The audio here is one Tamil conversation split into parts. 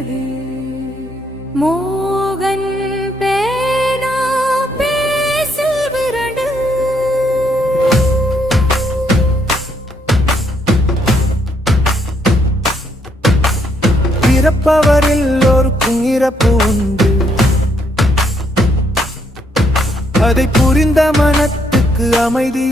விட்டது மோகன் பேனா பேசில் விரண்டு. இறப்பு உண்டு. அதை புரிந்த மனத்துக்கு அமைதி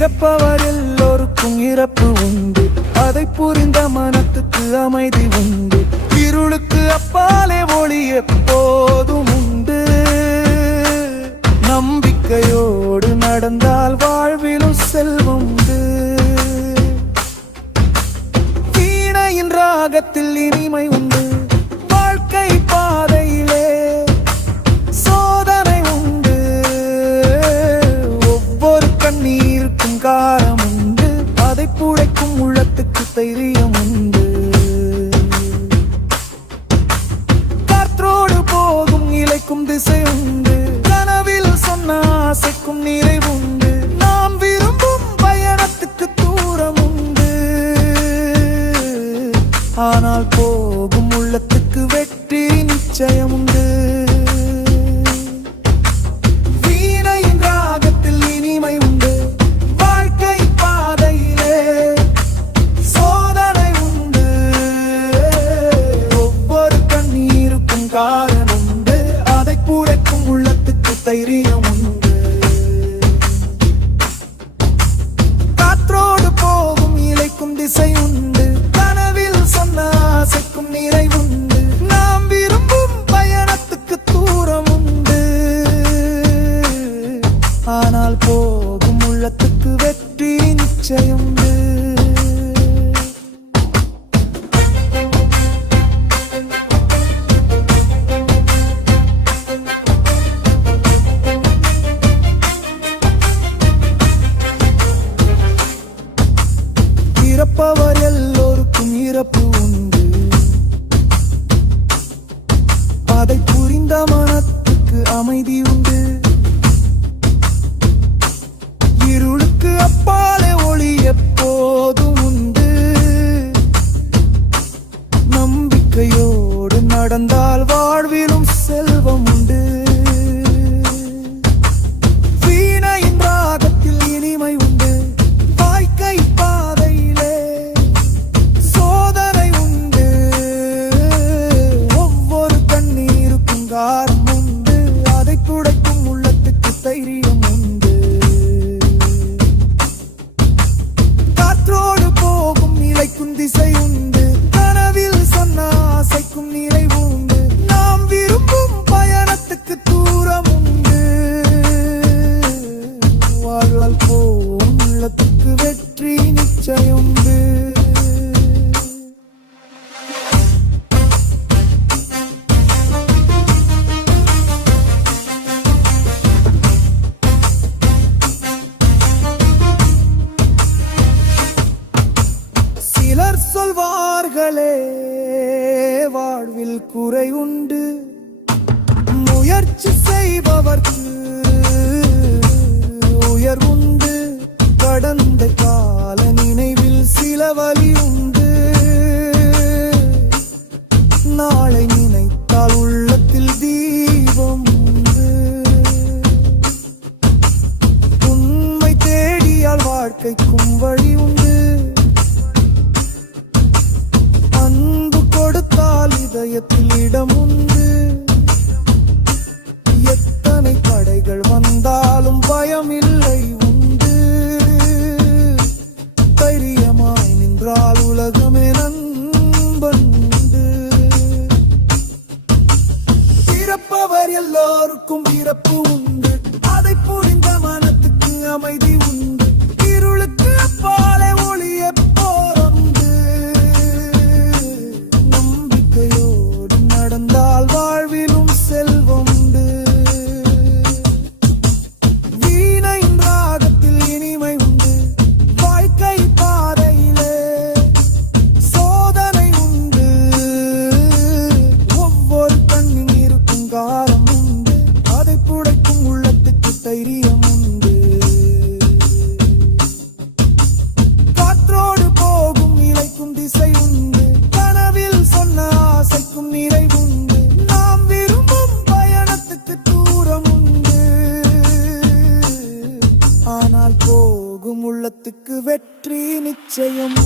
பிறப்பவர் எல்லோருக்கும் இறப்பு உண்டு. அதை புரிந்த மனத்துக்கு அமைதி உண்டு. இருளுக்கு அப்பாலே ஒளி எப்போதும் உண்டு. நம்பிக்கையோடு நடந்தால் வாழ்விலும் செல்வம் உண்டு. வீணையின் ராகத்தில் இனிமை உண்டு. தைரியம் உண்டு. காற்றோடு போகும் இலைக்கும் திசை உண்டு. கனவில் சொன்ன ஆசைக்கும் நிறைவுண்டு நாம் விரும்பும் பயணத்துக்கு தூரம் உண்டு. ஆனால் போகும் உள்ளத்துக்கு வெற்றி நிச்சயம் உண்டு. போகும் உள்ளத்துக்கு வெற்றி நிச்சயம். இறப்பவர் எல்லோருக்கும் இறப்பு உண்டு. அதை புரிந்த மனத்துக்கு அமைதி உண்டு. காற்றோடு போகும் இலைக்கும் திசை உண்டு. கனவில் சொன்ன ஆசைக்கும் நீ வாழ்வார்களே வாழ்வில் குறை உண்டு. முயற்சி செய்பவர்க்கு உயர்வுண்டு இதயத்தில் இடம் உண்டு. எத்தனை படைகள் வந்தாலும் பயம் உலகத்துக்கு வெற்றி நிச்சயம்.